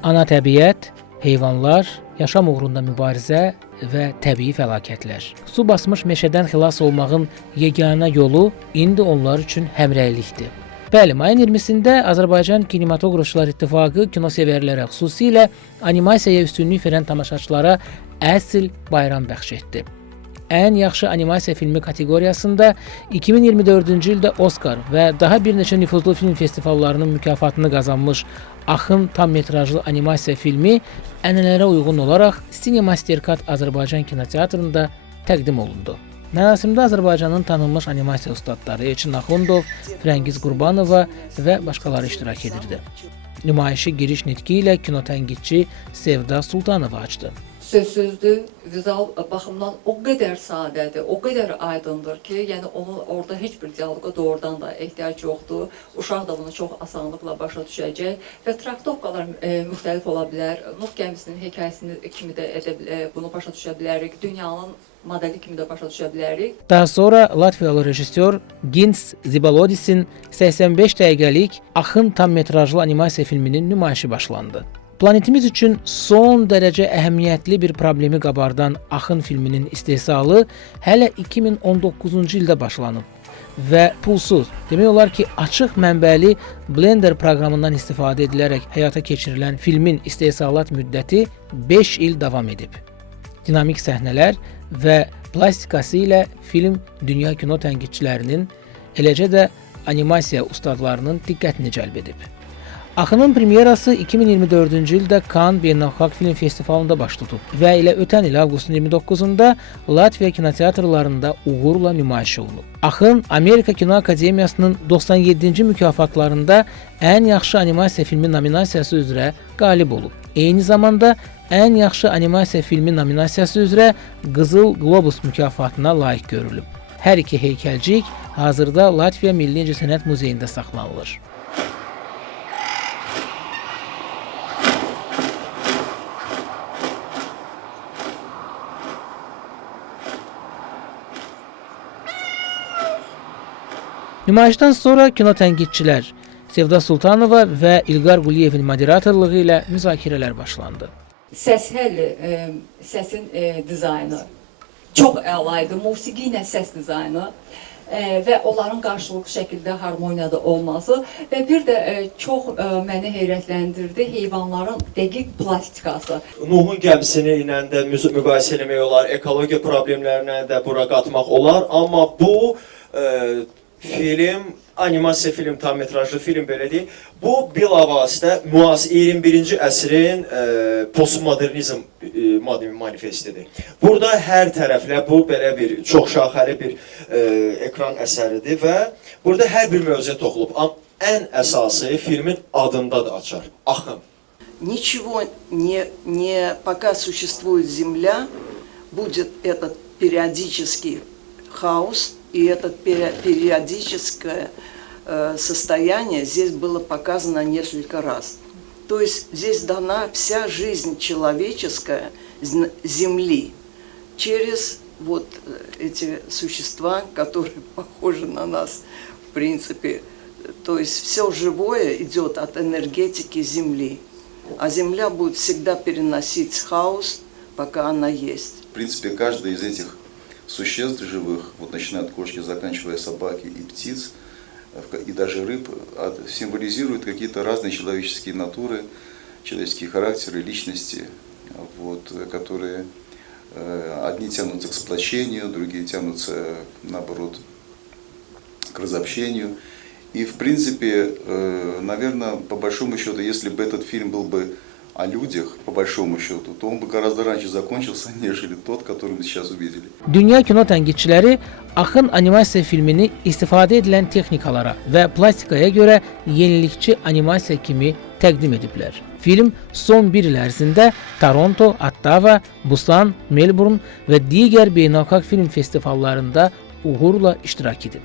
Ana təbiət, heyvanlar, yaşam uğrunda mübarizə və təbii fəlakətlər. Su basmış meşədən xilas olmağın yeganə yolu indi onlar üçün həmrəylikdir. Bəli, mayın 20-sində Azərbaycan Kinematografçılar İttifaqı kinosevərlərə, xüsusilə animasiyaya üstünlük verən tamaşaçılara əsl bayram bəxş etdi. Ən yaxşı animasiya filmi kateqoriyasında 2024-cü ildə Oscar və daha bir neçə nüfuzlu film festivallarının mükafatını qazanmış Axın tam metrajlı animasiya filmi ənənələrə uyğun olaraq Cinemastercard Azərbaycan kinoteatrında təqdim olundu. Mərasimdə Azərbaycanın tanınmış animasiya ustadları Elçin Axundov, Firəngiz Qurbanova və başqaları iştirak edirdi. Nümayişi giriş nitqi ilə kinotənqidçi Sevda Sultanova açdı. Sözsüzdür, vizual baxımdan o qədər sadədir, o qədər aydındır ki, yəni onun orada heç bir dialoqa doğrudan da ehtiyac yoxdur. Uşaq da bunu çox asanlıqla başa düşəcək və traktovkalar müxtəlif ola bilər. Nuh gəmisinin hekayəsini kimi də bunu başa düşə bilərik, dünyanın modeli kimi də başa düşə bilərik. Daha sonra Latviyalı rejissor Gins Zibalodisin 85 dəqiqəlik Axın tam metrajlı animasiya filminin nümayişi başlandı. Planetimiz üçün son dərəcə əhəmiyyətli bir problemi qabardan Axın filminin istehsalı hələ 2019-cu ildə başlanıb və pulsuz, demək olar ki, açıq mənbəli Blender proqramından istifadə edilərək həyata keçirilən filmin istehsalat müddəti 5 il davam edib. Dinamik səhnələr və plastikası ilə film dünya kino tənqidçilərinin, eləcə də animasiya ustadlarının diqqətini cəlb edib. Axının premyerası 2024-cü ildə Cannes Beynəlxalq Film Festivalında baş tutub və elə ötən il avqustun 29-da Latviya kinoteatrlarında uğurla nümayiş olunub. Axın Amerika Kino Akademiyasının 97-ci mükafatlarında ən yaxşı animasiya filmi nominasiyası üzrə qalib olub. Eyni zamanda ən yaxşı animasiya filmi nominasiyası üzrə Qızıl Globus mükafatına layiq görülüb. Hər iki heykəlcik hazırda Latviya Milli İncəsənət Muzeyində saxlanılır. Nümayişdən sonra kino tənqidçilər Sevda Sultanova və İlqar Quliyevin moderatorluğu ilə müzakirələr başlandı. Səs həlli, səsin dizaynı çox əlaydı, musiqi ilə səs dizaynı və onların qarşılıqlı şəkildə harmoniyada olması və bir də çox məni heyrətləndirdi heyvanların dəqiq plastikası. Nuhun gəmisini ilə də müqayisə eləmək olar, ekologiya problemlərinə də bura qatmaq olar, amma bu film, animasiya film, tam metrajlı film belə deyil. Bu bilavasitə 21-ci əsrin postmodernizm manifestidir. Burada hər tərəflə bu belə bir çox şaxəli bir ekran əsəridir və burada hər bir mövzuya toxunub. Ən əsası filmin adında da açar. Axın. Ничего пока существует Земля, будет этот периодический хаос. И это периодическое состояние здесь было показано несколько раз. То есть здесь дана вся жизнь человеческая Земли через вот эти существа, которые похожи на нас в принципе. То есть все живое идет от энергетики Земли. А Земля будет всегда переносить хаос, пока она есть. В принципе, каждый из этих существ живых, вот начиная от кошки, заканчивая собаки и птиц, и даже рыб, символизируют какие-то разные человеческие натуры, человеческие характеры, личности, вот, которые одни тянутся к сплочению, другие тянутся, наоборот, к разобщению. И, в принципе, наверное, по большому счету, если бы этот фильм был бы о людях, по большому счету, то он бы гораздо раньше закончился, нежели тот, который мы сейчас увидели. Dünya kino tənqidçiləri Axın animasiya filmini istifadə edilən texnikalara və plastikaya görə yenilikçi animasiya kimi təqdim ediblər. Film son bir il ərzində Toronto, Ottawa, Busan, Melbourne və digər beynəlxalq film festivallarında uğurla iştirak edib.